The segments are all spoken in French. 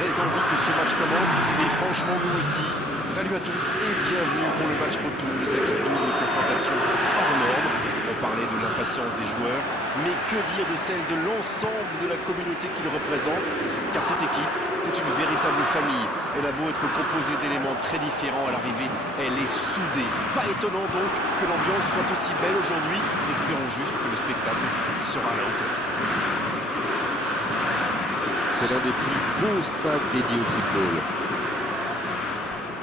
très envie que ce match commence et franchement nous aussi. Salut à tous et bienvenue pour le match retour de cette double confrontation hors norme. On parlait de l'impatience des joueurs, mais que dire de celle de l'ensemble de la communauté qu'ils représentent? Car cette équipe, c'est une véritable famille. Elle a beau être composée d'éléments très différents à l'arrivée, elle est soudée. Pas étonnant donc que l'ambiance soit aussi belle aujourd'hui. Espérons juste que le spectacle sera à la hauteur. C'est l'un des plus beaux stades dédiés au football.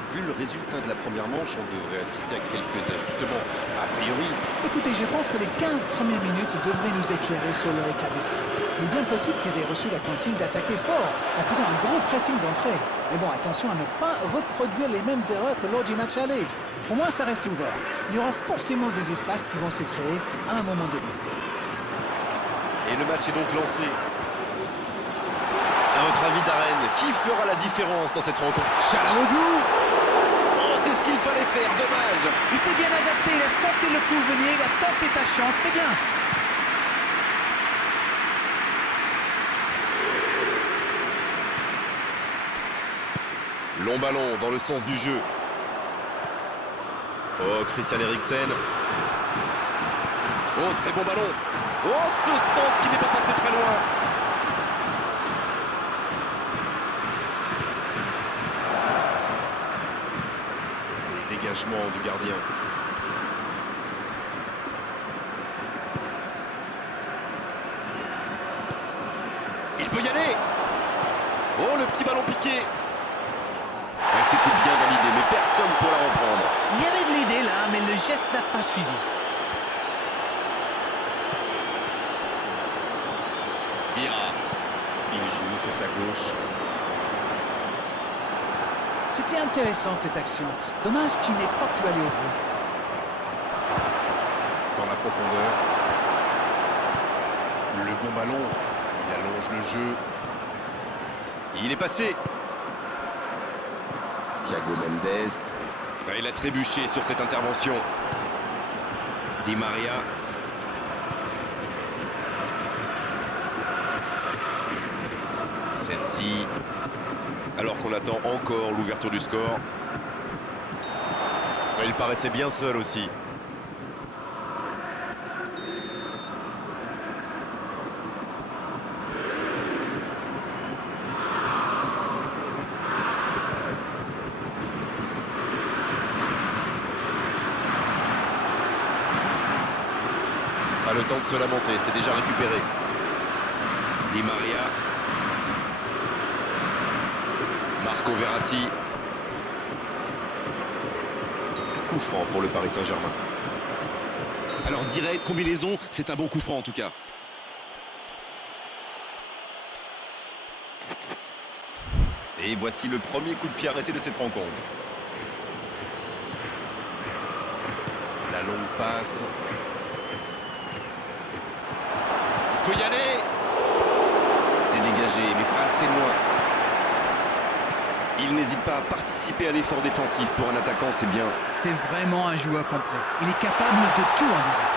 Vu le résultat de la première manche, on devrait assister à quelques ajustements. A priori, Écoutez, je pense que les 15 premières minutes devraient nous éclairer sur leur état d'esprit. Il est bien possible qu'ils aient reçu la consigne d'attaquer fort en faisant un gros pressing d'entrée. Mais bon, attention à ne pas reproduire les mêmes erreurs que lors du match aller. Pour moi, ça reste ouvert. Il y aura forcément des espaces qui vont se créer à un moment donné. et le match est donc lancé. À votre avis, Darren, qui fera la différence dans cette rencontre? Çalhanoğlu! Oh, c'est ce qu'il fallait faire, dommage. Il s'est bien adapté, il a senti le coup venir, il a tenté sa chance, c'est bien. Long ballon dans le sens du jeu. Oh, Christian Eriksen. Oh, très bon ballon. Oh, ce centre qui n'est pas passé très loin. Les dégagements du gardien. Il peut y aller. Oh, le petit ballon piqué. Ouais, c'était bien validé, mais personne pour la reprendre. Il y avait de l'idée là, mais le geste n'a pas suivi. Vira. Il joue sur sa gauche. C'était intéressant cette action. Dommage qu'il n'ait pas pu aller au bout. Dans la profondeur. Le bon ballon. Il allonge le jeu. Il est passé. Thiago Mendes. Il a trébuché sur cette intervention. Di Maria. Sensi. Alors qu'on attend encore l'ouverture du score. Il paraissait bien seul aussi. Pas le temps de se lamenter, c'est déjà récupéré. Di Maria. Marco Verratti. Coup franc pour le Paris Saint-Germain. Alors direct, combinaison, c'est un bon coup franc en tout cas. Et voici le premier coup de pied arrêté de cette rencontre. La longue passe. Il peut y aller. C'est dégagé, mais pas assez loin. Il n'hésite pas à participer à l'effort défensif. Pour un attaquant, c'est bien. C'est vraiment un joueur complet. Il est capable de tout en direct.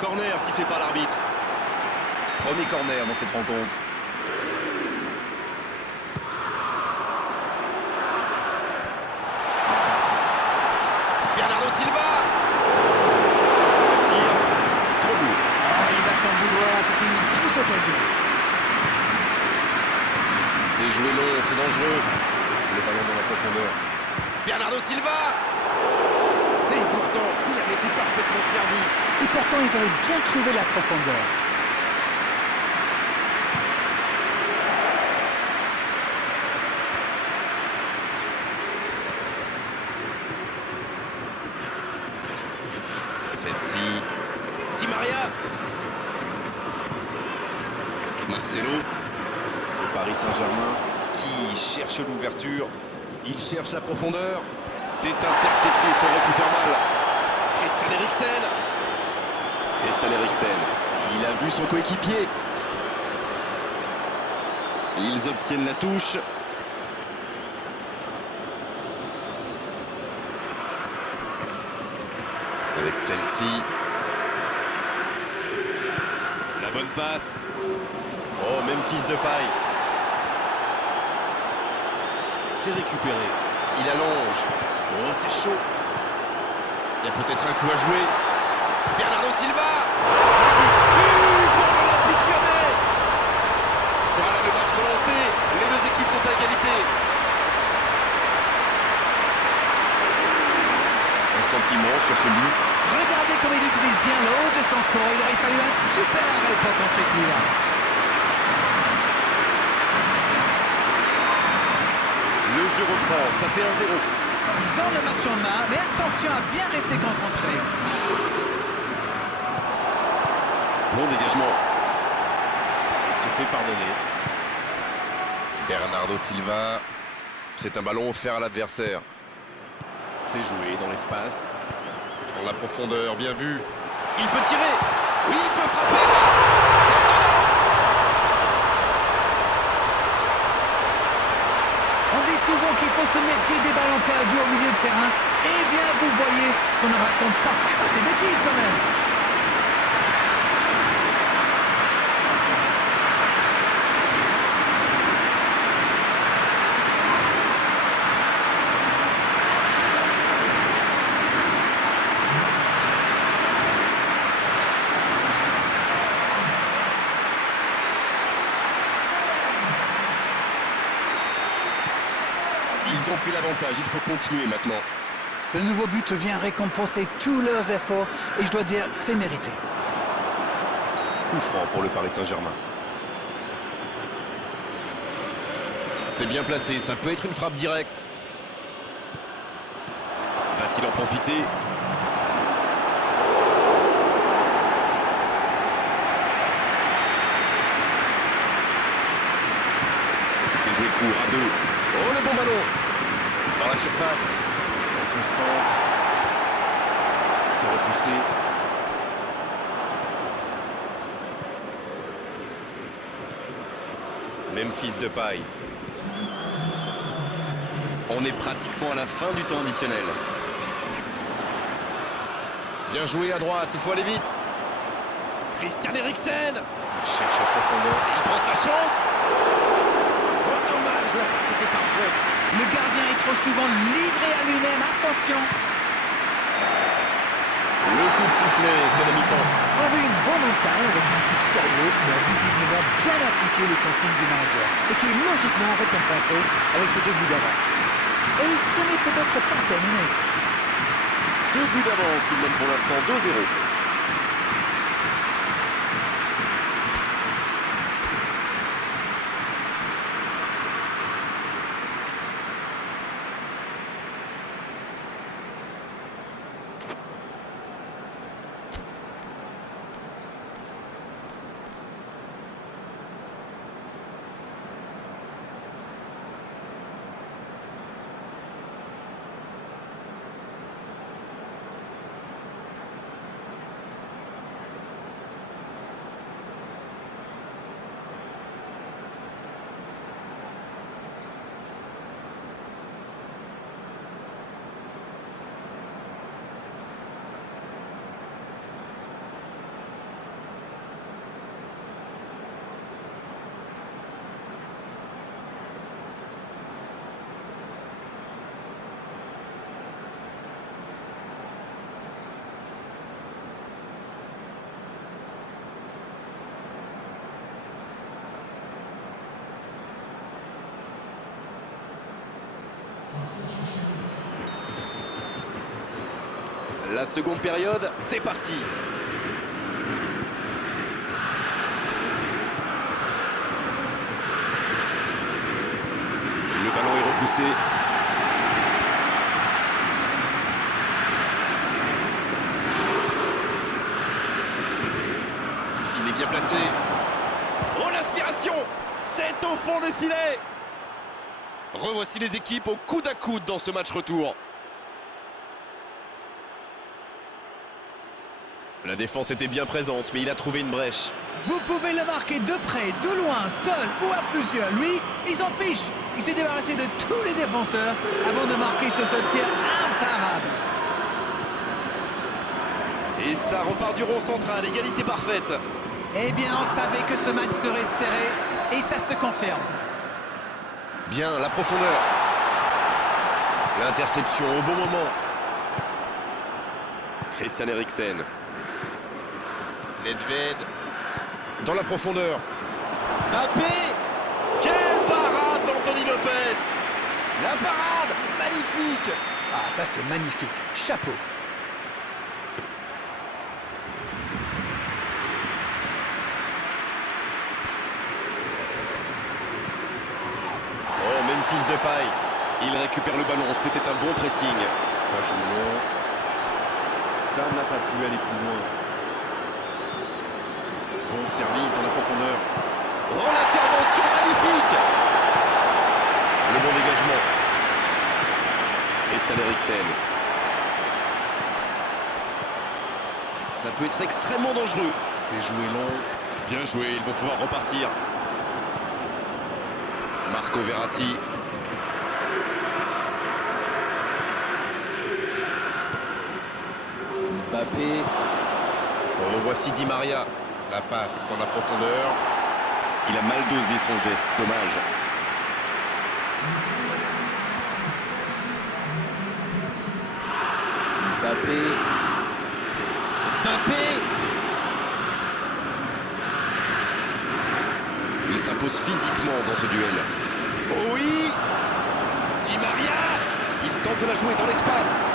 Corner sifflé par l'arbitre. Premier corner dans cette rencontre. Bernardo Silva. Tir. Trop lourd. Oh, il va s'en vouloir, c'était une grosse occasion. C'est joué long, c'est dangereux. Le ballon dans la profondeur. Bernardo Silva. Et pourtant, il avait été parfaitement servi. Et pourtant, ils avaient bien trouvé la profondeur. Sensi. Di Maria. Marcelo. Le Paris Saint-Germain qui cherche l'ouverture. Il cherche la profondeur. C'est intercepté, ça aurait pu faire mal. Christian Eriksen. Christian Eriksen. Il a vu son coéquipier. Ils obtiennent la touche. Avec Sensi. La Bonne passe. Oh, Memphis Depay. C'est récupéré. Il allonge. Oh, c'est chaud. Il y a peut-être un coup à jouer. Bernardo Silva. Pour l'Olympique Lyonnais. Voilà le match relancé. Les deux équipes sont à égalité. Un sentiment sur ce but. Regardez comme il utilise bien le haut de son corps. Il aurait fallu un super arrêt pour contrer celui-là. Le jeu reprend, ça fait 1-0. Ils ont le match en main, mais attention à bien rester concentré. Bon dégagement. Il se fait pardonner. Bernardo Silva. C'est un ballon offert à l'adversaire. C'est joué dans l'espace. Dans la profondeur, bien vu. Il peut tirer. Oui, il peut frapper là. C'est dedans. On dit souvent qu'il faut se méfier des ballons perdus au milieu de terrain. Eh bien, vous voyez qu'on ne raconte pas que des bêtises quand même. Ils ont pris l'avantage, il faut continuer maintenant. Ce nouveau but vient récompenser tous leurs efforts et je dois dire, c'est mérité. Coup franc pour le Paris Saint-Germain. C'est bien placé, ça peut être une frappe directe. Va-t-il en profiter? C'est joué court à deux. Oh, le bon ballon dans la surface. Tant qu'on centre. C'est repoussé. Memphis Depay. On est pratiquement à la fin du temps additionnel. Bien joué à droite, il faut aller vite. Christian Eriksen. Il cherche la profondeur. Il prend sa chance. Oh, dommage, la passe était parfaite. Le gardien est trop souvent livré à lui-même. Attention. Le coup de sifflet, c'est la mi-temps. On a vu une bonne entame avec une équipe sérieuse qui a visiblement bien appliqué les consignes du manager et qui est logiquement récompensée avec ses 2 buts d'avance. Et ce n'est peut-être pas terminé. 2 buts d'avance, il mène pour l'instant 2-0. La seconde période, c'est parti. Le ballon est repoussé. Il est bien placé. Oh, l'aspiration! C'est au fond des filets. Revoici les équipes au coude à coude dans ce match retour. La défense était bien présente, mais il a trouvé une brèche. Vous pouvez le marquer de près, de loin, seul ou à plusieurs. Lui, il s'en fiche. Il s'est débarrassé de tous les défenseurs avant de marquer sur ce tir imparable. Et ça repart du rond central, égalité parfaite. Eh bien, on savait que ce match serait serré et ça se confirme. Bien, la profondeur. L'interception au bon moment. Christian Eriksen. Nedved. Dans la profondeur. Mbappé. Quelle parade d'Anthony Lopez. La parade, magnifique. Ah, ça c'est magnifique. Chapeau. Oh, Memphis Depay. Il récupère le ballon, c'était un bon pressing. Ça joue long. Ça n'a pas pu aller plus loin. Bon service dans la profondeur. Oh, l'intervention magnifique. Le bon dégagement. Christian Eriksen. Ça peut être extrêmement dangereux. C'est joué long. Bien joué, ils vont pouvoir repartir. Marco Verratti. Mbappé. Revoici Di Maria. La passe dans la profondeur. Il a mal dosé son geste, dommage. Mbappé. Mbappé. Il s'impose physiquement dans ce duel. Oh oui. Di Maria. Il tente de la jouer dans l'espace.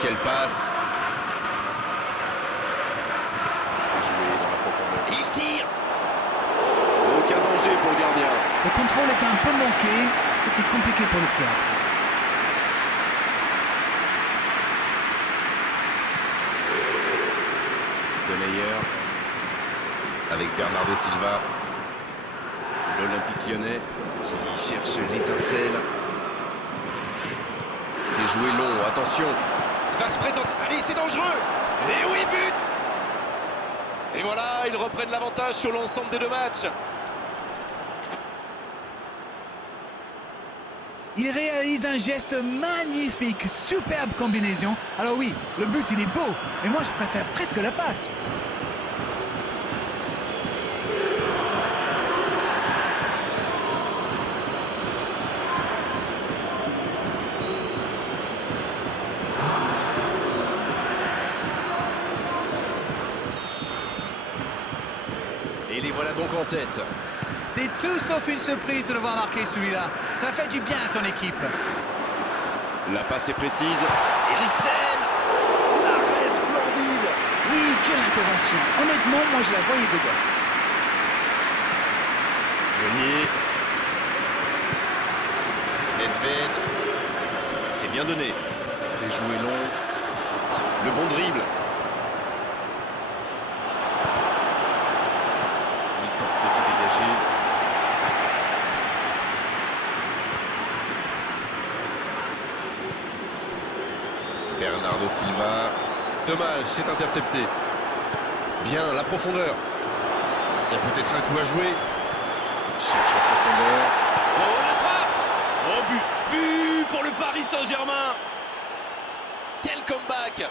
Quelle passe. C'est joué dans la profondeur. Il tire. Aucun danger pour le gardien. Le contrôle était un peu manqué, c'était compliqué pour le tir. De Meyer. Avec Bernardo Silva. L'Olympique Lyonnais qui cherche l'étincelle. C'est joué long, attention. Il va se présenter. Allez, c'est dangereux. Et oui, but. Et voilà, ils reprennent l'avantage sur l'ensemble des deux matchs. Il réalise un geste magnifique, superbe combinaison. Alors oui, le but il est beau, mais moi je préfère presque la passe. Et les voilà donc en tête. C'est tout sauf une surprise de le voir marquer celui-là. Ça fait du bien à son équipe. La passe est précise. Eriksen. L'arrêt splendide. Oui, quelle intervention. Honnêtement, moi je la voyais dedans. Meunier. Nedved. C'est bien donné. C'est joué long. Le bon dribble. Il tente de se dégager. Bernardo Silva. Dommage, c'est intercepté. Bien, la profondeur. Il y a peut-être un coup à jouer. Il cherche la profondeur. Oh, la frappe. Oh, but. But pour le Paris Saint-Germain. Quel comeback.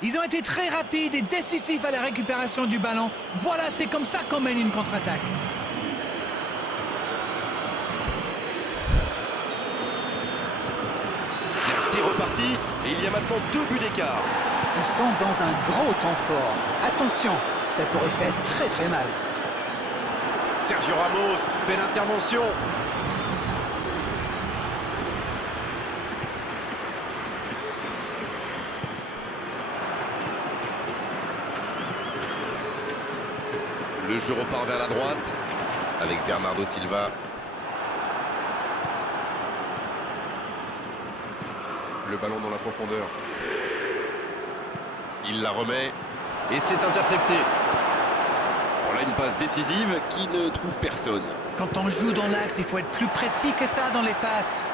Ils ont été très rapides et décisifs à la récupération du ballon. Voilà, c'est comme ça qu'on mène une contre-attaque. C'est reparti et il y a maintenant 2 buts d'écart. Ils sont dans un gros temps fort. Attention, ça pourrait faire très très mal. Sergio Ramos, belle intervention. Le jeu repart vers la droite avec Bernardo Silva. Le ballon dans la profondeur. Il la remet et c'est intercepté. Voilà une passe décisive qui ne trouve personne. Quand on joue dans l'axe, il faut être plus précis que ça dans les passes.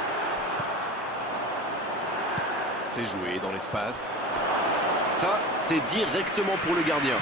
C'est joué dans l'espace. Ça, c'est directement pour le gardien.